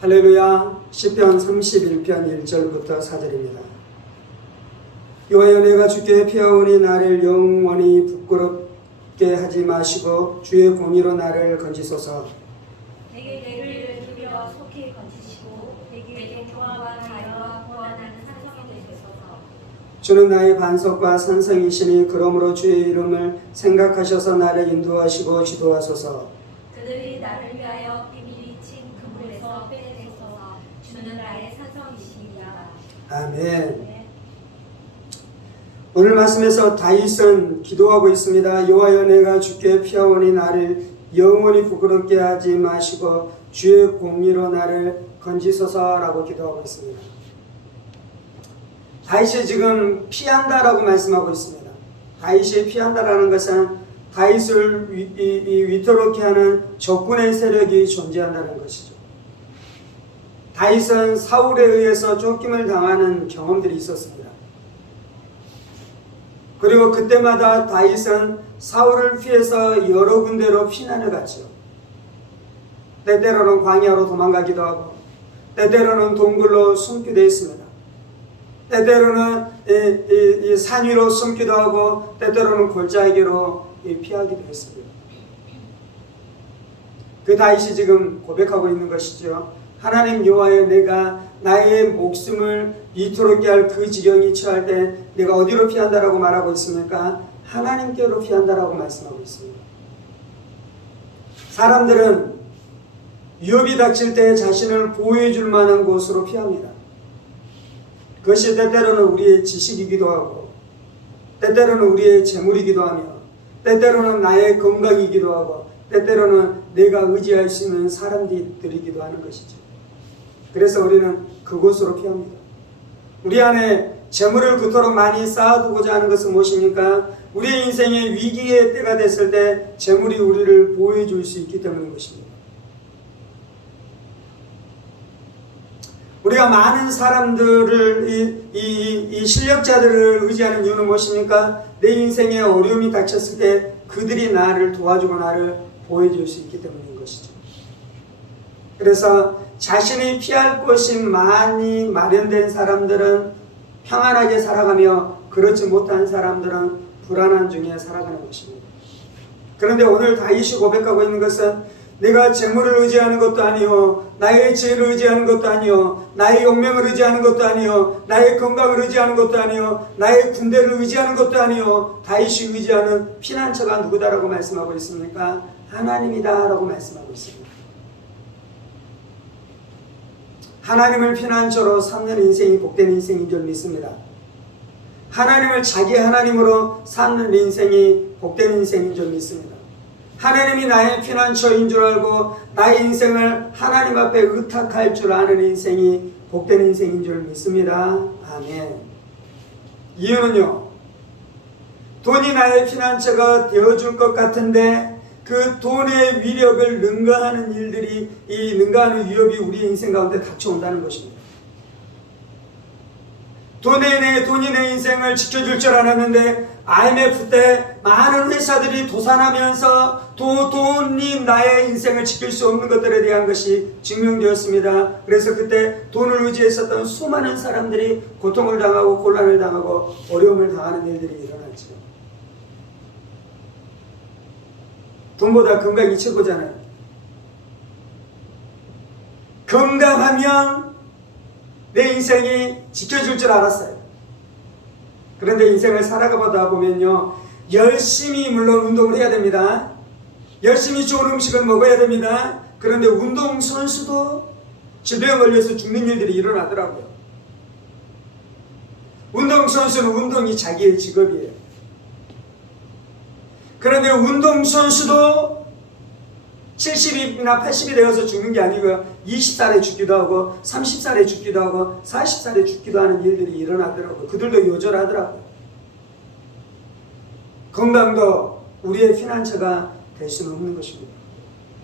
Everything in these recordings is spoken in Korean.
할렐루야. 시편 31편 1절부터 4절입니다. 여호와여, 내가 주께 피하오니 나를 영원히 부끄럽게 하지 마시고 주의 공의로 나를 건지소서. 내게 내를 들여 속히 건지시고 내게 평안과 자유와 구원하는 산성이 되소서. 주는 나의 반석과 산성이시니 그러므로 주의 이름을 생각하셔서 나를 인도하시고 지도하소서. 그들이 나를 위하여 비밀이 친 그물에서 빼내소서. 주는 나의 산성이시니라. 아멘. 오늘 말씀에서 다윗은 기도하고 있습니다. 여호와여, 내가 주께 피하오니 나를 영원히 부끄럽게 하지 마시고 주의 공의로 나를 건지소서라고 기도하고 있습니다. 다윗이 지금 피한다라고 말씀하고 있습니다. 다윗이 피한다라는 것은 다윗을 위태롭게 하는 적군의 세력이 존재한다는 것이죠. 다윗은 사울에 의해서 쫓김을 당하는 경험들이 있었습니다. 그리고 그때마다 다윗은 사울을 피해서 여러 군데로 피난을 갔죠. 때때로는 광야로 도망가기도 하고, 때때로는 동굴로 숨기도 했습니다. 때때로는 이 산 위로 숨기도 하고, 때때로는 골짜기로 피하기도 했습니다. 그 다윗이 지금 고백하고 있는 것이죠. 하나님 여호와여, 내가 나의 목숨을 위태롭게 할 그 지경이 처할 때 내가 어디로 피한다라고 말하고 있습니까? 하나님께로 피한다라고 말씀하고 있습니다. 사람들은 위협이 닥칠 때 자신을 보호해 줄 만한 곳으로 피합니다. 그것이 때때로는 우리의 지식이기도 하고, 때때로는 우리의 재물이기도 하며, 때때로는 나의 건강이기도 하고, 때때로는 내가 의지할 수 있는 사람들이기도 하는 것이죠. 그래서 우리는 그곳으로 피합니다. 우리 안에 재물을 그토록 많이 쌓아두고자 하는 것은 무엇입니까? 우리의 인생의 위기의 때가 됐을 때 재물이 우리를 보호해 줄 수 있기 때문인 것입니다. 우리가 많은 사람들을, 이 실력자들을 의지하는 이유는 무엇입니까? 내 인생에 어려움이 닥쳤을 때 그들이 나를 도와주고 나를 보호해 줄 수 있기 때문인 것이죠. 그래서 자신이 피할 곳이 많이 마련된 사람들은 평안하게 살아가며, 그렇지 못한 사람들은 불안한 중에 살아가는 것입니다. 그런데 오늘 다윗이 고백하고 있는 것은 내가 재물을 의지하는 것도 아니요, 나의 지혜를 의지하는 것도 아니요, 나의 용명을 의지하는 것도 아니요, 나의 건강을 의지하는 것도 아니요, 나의 군대를 의지하는 것도 아니요, 다윗이 의지하는 피난처가 누구다라고 말씀하고 있습니까? 하나님이다라고 말씀하고 있습니다. 하나님을 피난처로 삼는 인생이 복된 인생인 줄 믿습니다. 하나님을 자기 하나님으로 삼는 인생이 복된 인생인 줄 믿습니다. 하나님이 나의 피난처인 줄 알고 나의 인생을 하나님 앞에 의탁할 줄 아는 인생이 복된 인생인 줄 믿습니다. 아멘. 이유는요, 돈이 나의 피난처가 되어줄 것 같은데 그 돈의 위력을 능가하는 일들이, 이 능가하는 위협이 우리 인생 가운데 닥쳐온다는 것입니다. 돈이 내 인생을 지켜줄 줄 알았는데 IMF 때 많은 회사들이 도산하면서 돈이 나의 인생을 지킬 수 없는 것들에 대한 것이 증명되었습니다. 그래서 그때 돈을 의지했었던 수많은 사람들이 고통을 당하고 곤란을 당하고 어려움을 당하는 일들이 일어났죠. 돈보다 건강이 최고잖아요. 건강하면 내 인생이 지켜줄 줄 알았어요. 그런데 인생을 살아가보다 보면요, 열심히 물론 운동을 해야 됩니다. 열심히 좋은 음식을 먹어야 됩니다. 그런데 운동선수도 질병에 걸려서 죽는 일들이 일어나더라고요. 운동선수는 운동이 자기의 직업이에요. 그런데 운동선수도 70이나 80이 되어서 죽는 게 아니고요, 20살에 죽기도 하고 30살에 죽기도 하고 40살에 죽기도 하는 일들이 일어나더라고요. 그들도 요절하더라고요. 건강도 우리의 피난처가 될 수는 없는 것입니다.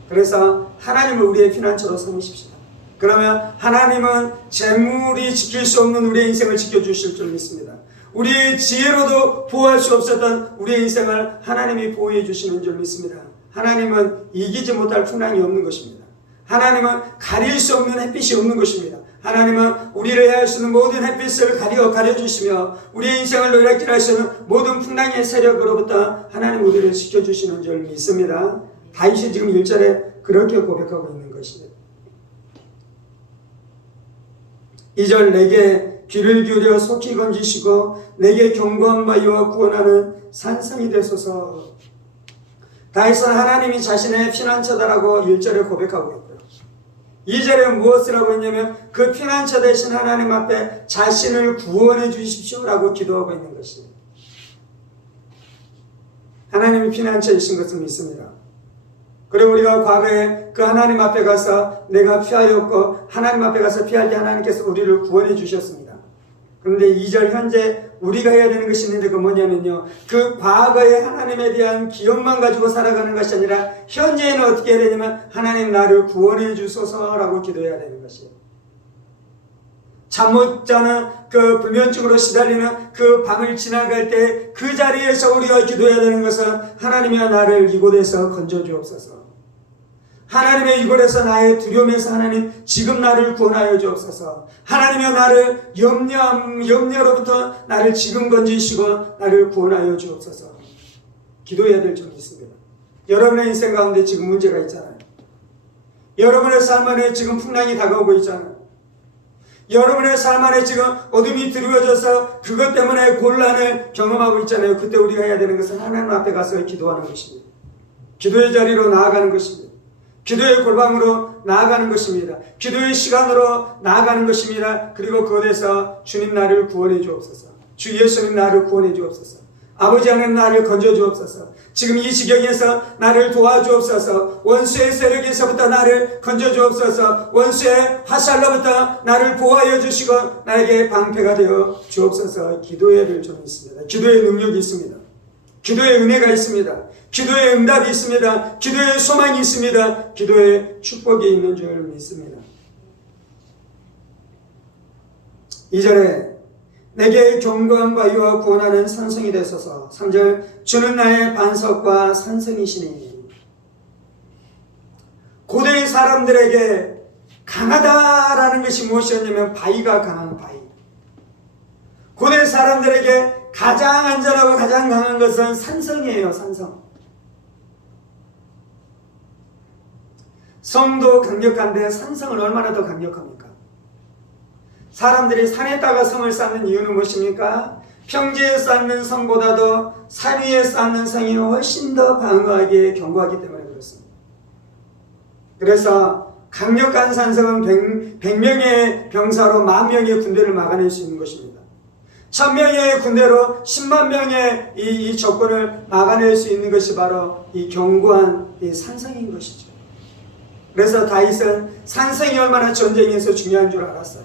그래서 하나님을 우리의 피난처로 삼으십시다. 그러면 하나님은 재물이 지킬 수 없는 우리의 인생을 지켜주실 줄 믿습니다. 우리의 지혜로도 보호할 수 없었던 우리의 인생을 하나님이 보호해 주시는 줄 믿습니다. 하나님은 이기지 못할 풍랑이 없는 것입니다. 하나님은 가릴 수 없는 햇빛이 없는 것입니다. 하나님은 우리를 해할 수 있는 모든 햇빛을 가려주시며 우리의 인생을 노랗게 할 수 있는 모든 풍랑의 세력으로부터 하나님 우리를 지켜주시는 줄 믿습니다. 다윗이 지금 1절에 그렇게 고백하고 있는 것입니다. 2절 내게 귀를 기울여 속히 건지시고 내게 견고한 바위와 구원하는 산성이 되소서. 다윗은 하나님이 자신의 피난처다라고 1절에 고백하고 있고요. 2절에 무엇을 하고 있냐면 그 피난처 되신 하나님 앞에 자신을 구원해 주십시오라고 기도하고 있는 것입니다. 하나님이 피난처이신 것을 믿습니다. 그리고 우리가 과거에 그 하나님 앞에 가서 내가 피하였고 하나님 앞에 가서 피할 때 하나님께서 우리를 구원해 주셨습니다. 그런데 2절 현재 우리가 해야 되는 것이 있는데 그 뭐냐면요, 그 과거의 하나님에 대한 기억만 가지고 살아가는 것이 아니라 현재에는 어떻게 해야 되냐면 하나님 나를 구원해 주소서라고 기도해야 되는 것이에요. 잠 못 자는 그 불면증으로 시달리는 그 밤을 지나갈 때 그 자리에서 우리가 기도해야 되는 것은 하나님이여 나를 이곳에서 건져주옵소서. 하나님의 이곳에서 나의 두려움에서 하나님 지금 나를 구원하여 주옵소서. 하나님이여 나를 염려로부터 나를 지금 건지시고 나를 구원하여 주옵소서. 기도해야 될 점이 있습니다. 여러분의 인생 가운데 지금 문제가 있잖아요. 여러분의 삶 안에 지금 풍랑이 다가오고 있잖아요. 여러분의 삶 안에 지금 어둠이 드리워져서 그것 때문에 곤란을 경험하고 있잖아요. 그때 우리가 해야 되는 것은 하나님 앞에 가서 기도하는 것입니다. 기도의 자리로 나아가는 것입니다. 기도의 골방으로 나아가는 것입니다. 기도의 시간으로 나아가는 것입니다. 그리고 그곳에서 주님 나를 구원해 주옵소서. 주 예수님 나를 구원해 주옵소서. 아버지 하나님 나를 건져 주옵소서. 지금 이 지경에서 나를 도와주옵소서. 원수의 세력에서부터 나를 건져 주옵소서. 원수의 화살로부터 나를 보호하여 주시고 나에게 방패가 되어 주옵소서. 기도해야 될 점이 있습니다. 기도의 능력이 있습니다. 기도의 은혜가 있습니다. 기도의 응답이 있습니다. 기도의 소망이 있습니다. 기도의 축복이 있는 줄 믿습니다. 2절에 내게 견고한 바위와 구원하는 산성이 되소서. 3절 주는 나의 반석과 산성이시니. 고대의 사람들에게 강하다라는 것이 무엇이었냐면 바위가 강한 바위. 고대 사람들에게 가장 안전하고 가장 강한 것은 산성이에요. 산성. 성도 강력한데 산성은 얼마나 더 강력합니까? 사람들이 산에다가 성을 쌓는 이유는 무엇입니까? 평지에 쌓는 성보다도 산 위에 쌓는 성이 훨씬 더 방어하기에 견고하기 때문에 그렇습니다. 그래서 강력한 산성은 100명의 병사로 10,000명의 군대를 막아낼 수 있는 것입니다. 1000명의 군대로 10만 명의 이 적군을 막아낼 수 있는 것이 바로 이 견고한 이 산성인 것이죠. 그래서 다윗은 산성이 얼마나 전쟁에서 중요한 줄 알았어요.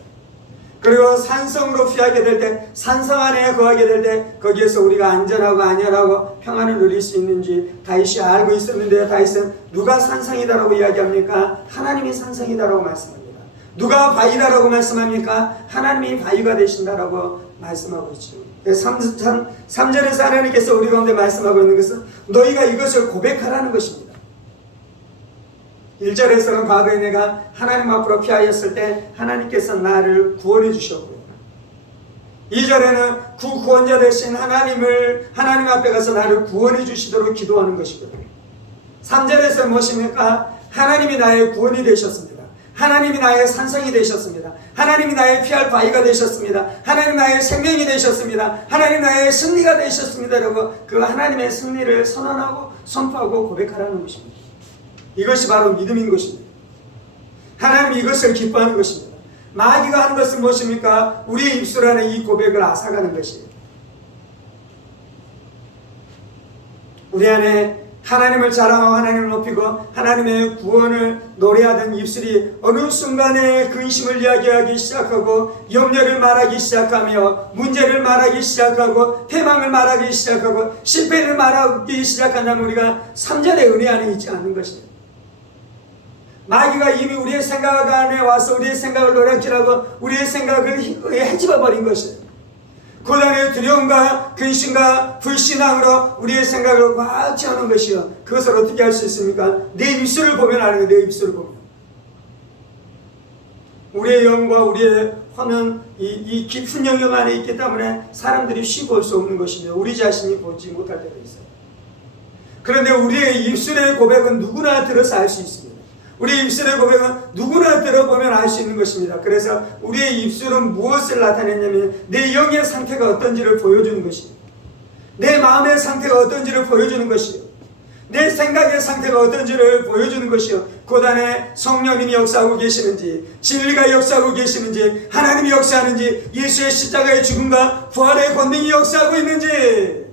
그리고 산성으로 피하게 될 때, 산성 안에 거하게 될 때 거기에서 우리가 안전하고 안연하고 평안을 누릴 수 있는지 다윗이 알고 있었는데, 다윗은 누가 산성이다라고 이야기합니까? 하나님이 산성이다라고 말씀합니다. 누가 바위다라고 말씀합니까? 하나님이 바위가 되신다라고 말씀하고 있죠. 3절에서 하나님께서 우리 가운데 말씀하고 있는 것은 너희가 이것을 고백하라는 것입니다. 1절에서는 과거에 내가 하나님 앞으로 피하였을 때 하나님께서 나를 구원해 주셨고요. 2절에는 구원자 되신 하나님 앞에 가서 나를 구원해 주시도록 기도하는 것이고요. 3절에서는 무엇입니까? 하나님이 나의 구원이 되셨습니다. 하나님이 나의 산성이 되셨습니다. 하나님이 나의 피할 바위가 되셨습니다. 하나님 나의 생명이 되셨습니다. 하나님 나의 승리가 되셨습니다. 라고 그 하나님의 승리를 선언하고 선포하고 고백하라는 것입니다. 이것이 바로 믿음인 것입니다. 하나님이 이것을 기뻐하는 것입니다. 마귀가 하는 것은 무엇입니까? 우리의 입술 안에 이 고백을 앗아가는 것이에요. 우리 안에 하나님을 자랑하고 하나님을 높이고 하나님의 구원을 노래하던 입술이 어느 순간에 근심을 이야기하기 시작하고 염려를 말하기 시작하며 문제를 말하기 시작하고 패망을 말하기 시작하고 실패를 말하기 시작한다면 우리가 3절의 은혜 안에 있지 않는 것입니다. 마귀가 이미 우리의 생각 안에 와서 우리의 생각을 노략질하고 우리의 생각을 헤집어버린 것이에요. 그 안에 두려움과 근심과 불신앙으로 우리의 생각을 꽉 채우는 것이요. 그것을 어떻게 할 수 있습니까? 내 입술을 보면 아는 거예요. 내 입술을 보면. 우리의 영과 우리의 혼은 이 깊은 영역 안에 있기 때문에 사람들이 쉬고 올 수 없는 것이며 우리 자신이 보지 못할 때도 있어요. 그런데 우리의 입술의 고백은 누구나 들어서 알 수 있습니다. 우리의 입술의 고백은 누구나 들어보면 알 수 있는 것입니다. 그래서 우리의 입술은 무엇을 나타내냐면 내 영의 상태가 어떤지를 보여주는 것이에요. 내 마음의 상태가 어떤지를 보여주는 것이에요. 내 생각의 상태가 어떤지를 보여주는 것이요. 그 안에 성령님이 역사하고 계시는지, 진리가 역사하고 계시는지, 하나님이 역사하는지, 예수의 십자가의 죽음과 부활의 권능이 역사하고 있는지,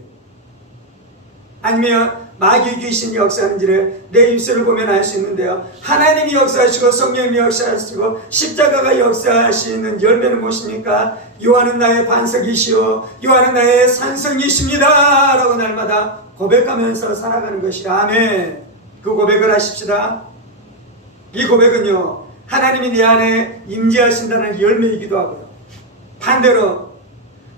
아니면 마귀 귀신이 역사하는지를 내 입술을 보면 알 수 있는데요. 하나님이 역사하시고 성령님이 역사하시고 십자가가 역사하시는 열매는 무엇입니까? 요한은 나의 반석이시오, 요한은 나의 산성이십니다 라고 날마다 고백하면서 살아가는 것이라. 아멘. 그 고백을 하십시다. 이 고백은요, 하나님이 내 안에 임재하신다는 열매이기도 하고요, 반대로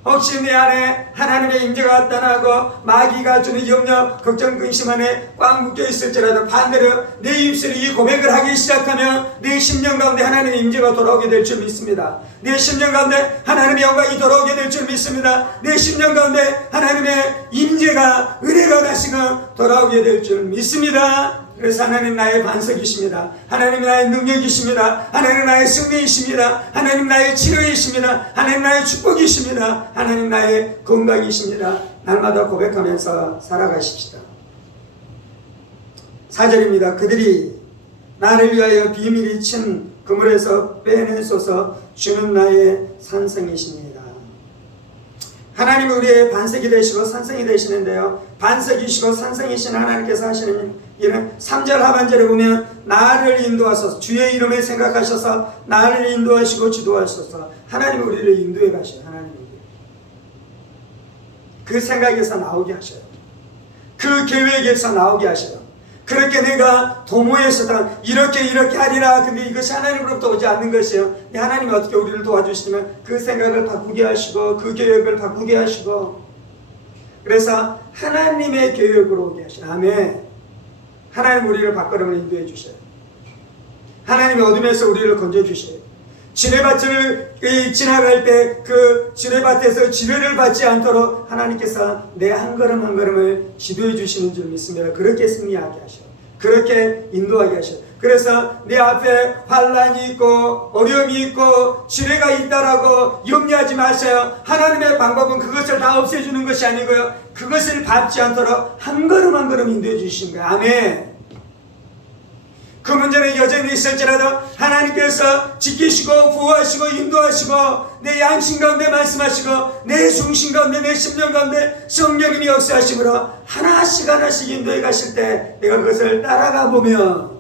혹시 내 안에 하나님의 임재가 떠나고 마귀가 주는 염려, 걱정, 근심 안에 꽉 묶여 있을지라도 반대로 내 입술이 이 고백을 하기 시작하면 내 심령 가운데 하나님의 임재가 돌아오게 될 줄 믿습니다. 내 심령 가운데 하나님의 영광이 돌아오게 될 줄 믿습니다. 내 심령 가운데 하나님의 임재가, 은혜가 다시금 돌아오게 될 줄 믿습니다. 그래서 하나님 나의 반석이십니다. 하나님 나의 능력이십니다. 하나님 나의 승리이십니다. 하나님 나의 치료이십니다. 하나님 나의 축복이십니다. 하나님 나의 건강이십니다. 날마다 고백하면서 살아가십시다. 4절입니다. 그들이 나를 위하여 비밀이 친 그물에서 빼내소서, 주는 나의 산성이십니다. 하나님은 우리의 반석이 되시고 산성이 되시는데요, 반석이시고 산성이신 하나님께서 하시는 일은 3절 하반절에 보면 나를 인도하소서, 주의 이름을 생각하셔서 나를 인도하시고 지도하소서. 하나님은 우리를 인도해 가셔요. 하나님은 그 생각에서 나오게 하셔요. 그 계획에서 나오게 하셔요. 그렇게 내가 도모에서든 이렇게 하리라. 근데 이것이 하나님으로부터 오지 않는 것이에요. 하나님이 어떻게 우리를 도와주시면 그 생각을 바꾸게 하시고 그 계획을 바꾸게 하시고, 그래서 하나님의 계획으로 오게 하시는. 아멘. 하나님 우리를 바꾸려면 인도해 주셔요. 하나님의 어둠에서 우리를 건져 주셔요. 지뢰밭을 지나갈 때 그 지뢰밭에서 지뢰를 받지 않도록 하나님께서 내 한 걸음 한 걸음을 지도해 주시는 줄 믿습니다. 그렇게 승리하게 하셔, 그렇게 인도하게 하셔. 그래서 내 앞에 환난이 있고 어려움이 있고 지뢰가 있다라고 염려하지 마세요. 하나님의 방법은 그것을 다 없애주는 것이 아니고요, 그것을 밟지 않도록 한 걸음 한 걸음 인도해 주시는 거예요. 아멘. 그 문제는 여전히 있을지라도 하나님께서 지키시고 보호하시고 인도하시고 내 양심 가운데 말씀하시고 내 중심 가운데 내 심령 가운데 성령님이 역사하심으로 하나씩 하나씩 인도해 가실 때 내가 그것을 따라가 보면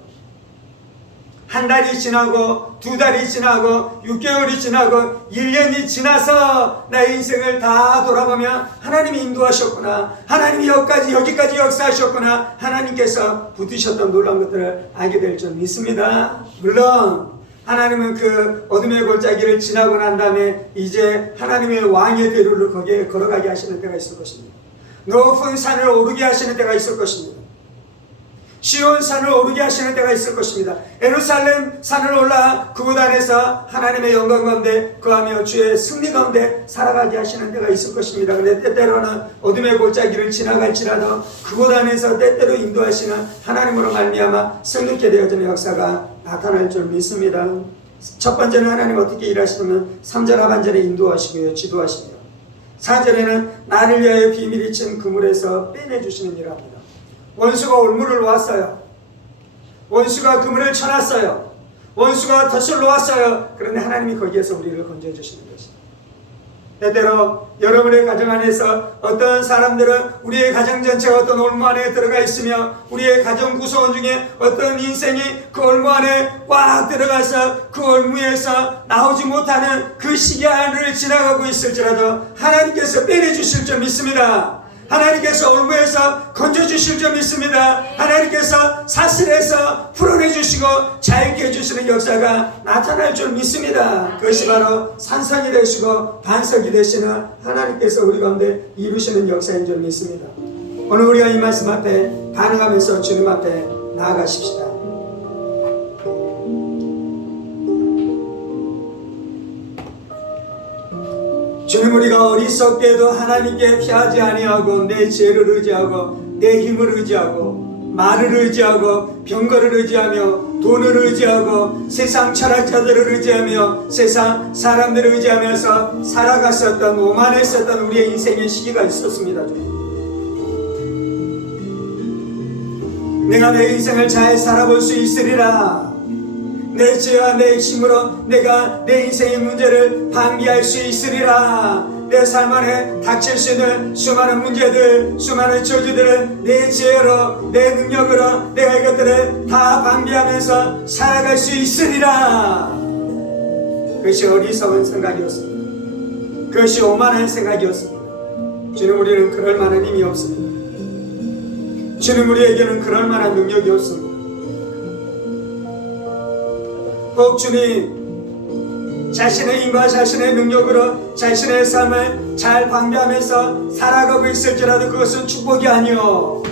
한 달이 지나고 2달이 지나고 6개월이 지나고 1년이 지나서 나의 인생을 다 돌아보면 하나님이 인도하셨구나, 하나님이 여기까지 역사하셨구나, 하나님께서 붙으셨던 놀라운 것들을 알게 될 줄 믿습니다. 물론 하나님은 그 어둠의 골짜기를 지나고 난 다음에 이제 하나님의 왕의 대로를 거기에 걸어가게 하시는 때가 있을 것입니다. 높은 산을 오르게 하시는 때가 있을 것입니다. 시온 산을 오르게 하시는 때가 있을 것입니다. 예루살렘 산을 올라 그곳 안에서 하나님의 영광 가운데 거하며 주의 승리 가운데 살아가게 하시는 때가 있을 것입니다. 그런데 때때로는 어둠의 골짜기를 지나갈지라도 그곳 안에서 때때로 인도하시는 하나님으로 말미암아 승리케 되어지는 역사가 나타날 줄 믿습니다. 첫 번째는 하나님 어떻게 일하시냐면 3절 하반절에 인도하시고요, 지도하시고요, 4절에는 나를 위하여 비밀이 친 그물에서 빼내주시는 일을 합니다. 원수가 올무를 놓았어요. 원수가 그물을 쳐놨어요. 원수가 덫을 놓았어요. 그런데 하나님이 거기에서 우리를 건져주시는 것입니다. 때때로 여러분의 가정 안에서 어떤 사람들은 우리의 가정 전체가 어떤 올무 안에 들어가 있으며 우리의 가정 구성원 중에 어떤 인생이 그 올무 안에 꽉 들어가서 그 올무에서 나오지 못하는 그 시간을 지나가고 있을지라도 하나님께서 빼내주실 줄 믿습니다. 하나님께서 올무에서 건져주실 줄 믿습니다. 하나님께서 사슬에서 풀어내주시고 자유케 해주시는 역사가 나타날 줄 믿습니다. 그것이 바로 산성이 되시고 반석이 되시는 하나님께서 우리 가운데 이루시는 역사인 줄 믿습니다. 오늘 우리가 이 말씀 앞에 반응하면서 주님 앞에 나아가십시다. 주님, 우리가 어리석게도 하나님께 피하지 아니하고 내 죄를 의지하고 내 힘을 의지하고 말을 의지하고 병거를 의지하며 돈을 의지하고 세상 철학자들을 의지하며 세상 사람들을 의지하면서 살아갔었던 오만했었던 우리의 인생의 시기가 있었습니다. 내가 내 인생을 잘 살아볼 수 있으리라. 내 죄와 내 힘으로 내가 내 인생의 문제를 방비할 수 있으리라. 내 삶 안에 닥칠 수 있는 수많은 문제들, 수많은 저주들을 내 지혜로, 내 능력으로 내가 이것들을 다 방비하면서 살아갈 수 있으리라. 그것이 어리석은 생각이었습니다. 그것이 오만한 생각이었습니다. 주님, 우리는 그럴 만한 힘이 없습니다. 주님, 우리에게는 그럴 만한 능력이 없습니다. 꼭 주님, 자신의 힘과 자신의 능력으로 자신의 삶을 잘 방비하면서 살아가고 있을지라도 그것은 축복이 아니요,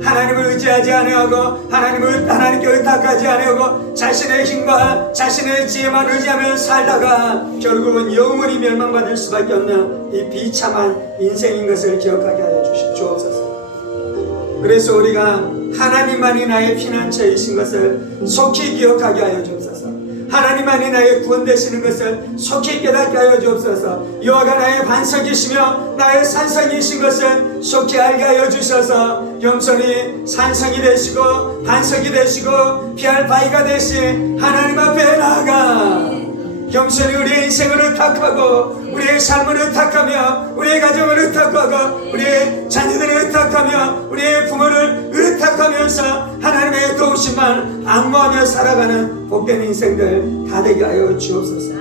하나님을 의지하지 아니하고 하나님께 의탁하지 아니하고 자신의 힘과 자신의 지혜만 의지하며 살다가 결국은 영원히 멸망받을 수밖에 없는 이 비참한 인생인 것을 기억하게 하여 주옵소서. 그래서 우리가 하나님만이 나의 피난처이신 것을 속히 기억하게 하여 주옵소서. 하나님만이 나의 구원 되시는 것을 속히 깨닫게 하여 주옵소서. 여호와가 나의 반석이시며 나의 산성이신 것을 속히 알게 하여 주셔서 겸손히 산성이 되시고 반석이 되시고 피할 바위가 되신 하나님 앞에 나아가 겸손히 우리의 인생을 의탁하고 우리의 삶을 의탁하며 우리의 가정을 의탁하고 우리의 자녀들을 의탁하며 우리의 부모를 의탁하면서 하나님의 도우심만 앙모하며 살아가는 복된 인생들 다 되게 하여 주옵소서.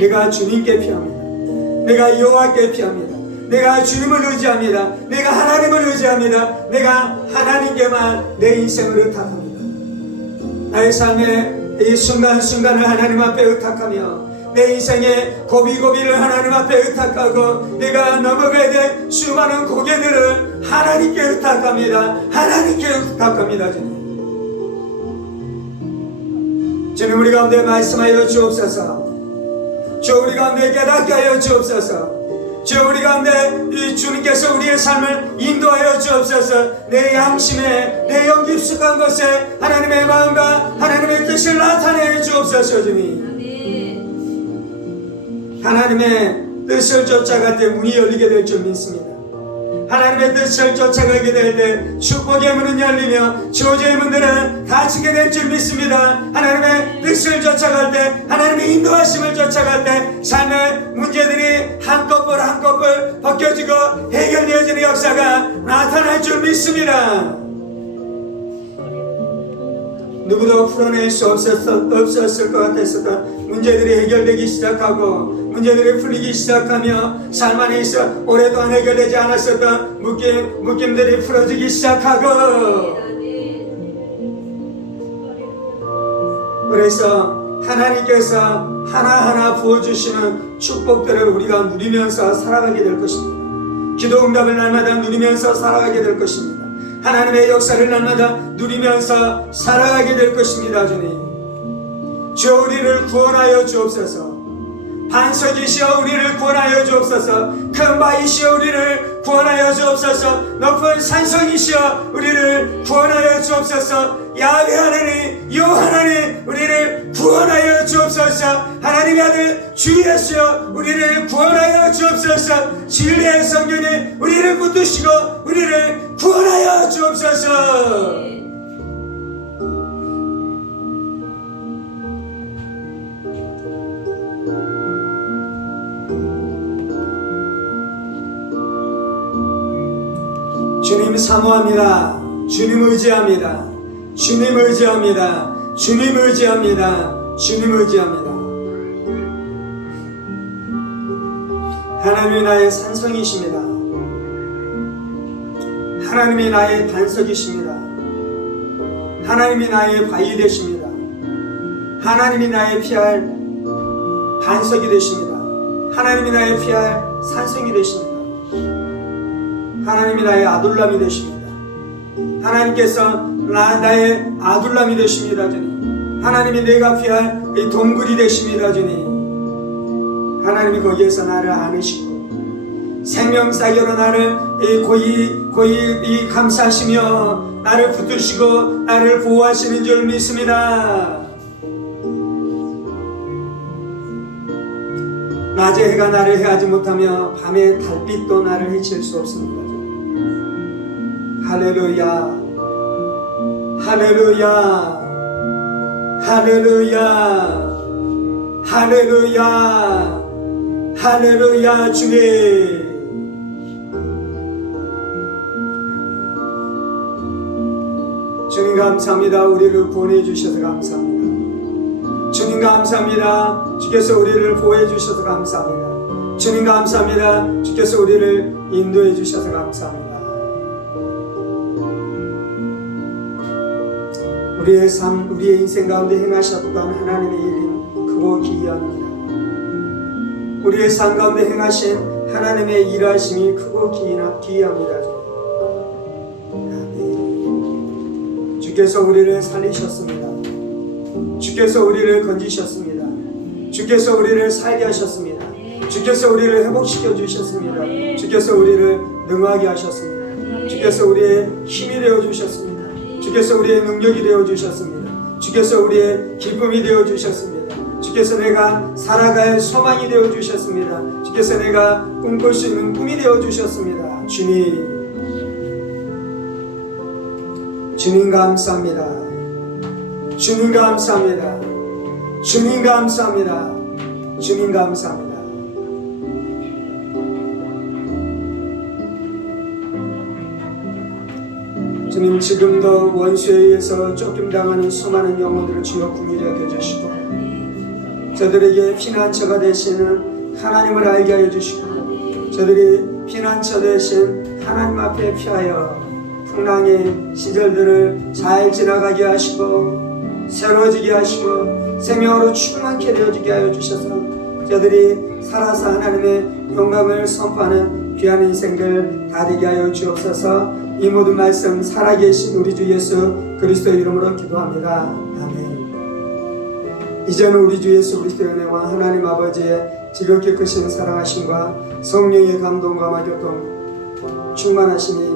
내가 주님께 피합니다. 내가 여호와께 피합니다. 내가 주님을 의지합니다. 내가 하나님을 의지합니다. 내가 하나님께만 내 인생을 의탁합니다. 나의 삶의 이 순간순간을 하나님 앞에 의탁하며 내 인생의 고비고비를 하나님 앞에 의탁하고 내가 넘어가야 될 수많은 고개들을 하나님께 의탁합니다. 하나님께 의탁합니다. 주님, 우리 가운데 말씀하여 주옵소서. 주 우리 가운데 깨닫게 하여 주옵소서. 주 우리 가운데 이 주님께서 우리의 삶을 인도하여 주옵소서. 내 양심에 내 영 깊숙한 곳에 하나님의 마음과 하나님의 뜻을 나타내어 주옵소서. 주님, 하나님의 뜻을 쫓아갈 때 문이 열리게 될 줄 믿습니다. 하나님의 뜻을 쫓아가게 될 때 축복의 문은 열리며 저주의 문들은 닫히게 될 줄 믿습니다. 하나님의 뜻을 쫓아갈 때, 하나님의 인도하심을 쫓아갈 때 삶의 문제들이 한꺼풀 한꺼풀 벗겨지고 해결되어지는 역사가 나타날 줄 믿습니다. 누구도 풀어낼 수 없었을 것 같았었던 문제들이 해결되기 시작하고 문제들이 풀리기 시작하며 삶 안에 있어 오랫동안 해결되지 않았었던 묶임들이 풀어지기 시작하고, 그래서 하나님께서 하나하나 부어주시는 축복들을 우리가 누리면서 살아가게 될 것입니다. 기도 응답을 날마다 누리면서 살아가게 될 것입니다. 하나님의 역사를 날마다 누리면서 살아가게 될 것입니다. 주님, 주여 우리를 구원하여 주옵소서. 반석이시여 우리를 구원하여 주옵소서. 큰 바위시여 우리를 구원하여 주옵소서. 높은 산성이시여 우리를 구원하여 주옵소서. 야훼 하나님, 여호와 하나님, 우리를 구원하여 주옵소서. 하나님의 아들 주 예수여 우리를 구원하여 주옵소서. 진리의 성경이 우리를 붙드시고 우리를 구원하여 주옵소서. 주님 사모합니다. 주님 의지합니다. 주님 의지합니다. 주님 의지합니다. 주님 의지합니다. 하나님이 나의 산성이십니다. 하나님이 나의 반석이십니다. 하나님이 나의 바위 되십니다. 하나님이 나의 피할 반석이 되십니다. 하나님이 나의 피할 산성이 되십니다. 하나님이 나의 아둘람이 되십니다. 하나님께서 나의 아둘람이 되십니다. 주님, 하나님이 내가 피할 이 동굴이 되십니다. 주님, 하나님이 거기에서 나를 안으시고 생명사교로 나를 고이 감싸시며 나를 붙드시고 나를 보호하시는 줄 믿습니다. 낮에 해가 나를 해하지 못하며 밤에 달빛도 나를 해칠 수 없습니다. 할렐루야, 할렐루야, 할렐루야, 할렐루야, 할렐루야. 주님, 주님 감사합니다. 우리를 구원해 주셔서 감사합니다. 주님 감사합니다. 주께서 우리를 보호해 주셔서 감사합니다. 주님 감사합니다. 주께서 우리를 인도해 주셔서 감사합니다. 우리의 삶, 우리의 인생 가운데 행하셨던 하나님의 일은 크고 기이합니다. 우리의 삶 가운데 행하신 하나님의 일하심이 크고 기이합니다. 아멘. 주께서 우리를 살리셨습니다. 주께서 우리를 건지셨습니다. 주께서 우리를 살게 하셨습니다. 주께서 우리를 회복시켜 주셨습니다. 주께서 우리를 능하게 하셨습니다. 주께서 우리의 힘이 되어 주셨습니다. 주께서 우리의 능력이 되어 주셨습니다. 주께서 우리의 기쁨이 되어 주셨습니다. 주께서 내가 살아갈 소망이 되어 주셨습니다. 주께서 내가 꿈꿀 수 있는 꿈이 되어 주셨습니다. 주님 감사합니다. 주님 감사합니다. 주님 감사합니다. 주님 감사합니다. 주님, 지금도 원수에 의해서 쫓김당하는 수많은 영혼들을 주여 긍휼히 여겨주시고 저들에게 피난처가 되시는 하나님을 알게 하여 주시고 저들이 피난처 되신 하나님 앞에 피하여 풍랑의 시절들을 잘 지나가게 하시고 새로워지게 하시고 생명으로 충만케 되어지게 하여 주셔서 저들이 살아서 하나님의 영광을 선포하는 귀한 인생들 다 되게 하여 주옵소서. 이 모든 말씀 살아계신 우리 주 예수 그리스도의 이름으로 기도합니다. 아멘. 이제는 우리 주 예수 그리스도의 은혜와 하나님 아버지의 지극히 크신 사랑하심과 성령의 감동과 마교통 충만하시니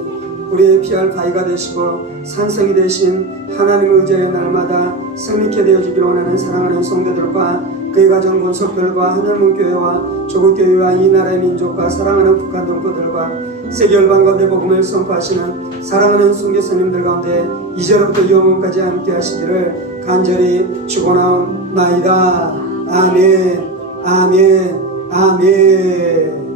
우리의 피할 바위가 되시고 산성이 되신 하나님을 의지하여 날마다 승리케 되어지기를 원하는 사랑하는 성도들과 그의 가정 권속들과 하늘문교회와 조국교회와 이 나라의 민족과 사랑하는 북한 동포들과 세계 열방 가운데 복음을 선포하시는 사랑하는 선교사님들 가운데 이제로부터 영원까지 함께 하시기를 간절히 축원하옵나이다. 아멘, 아멘, 아멘.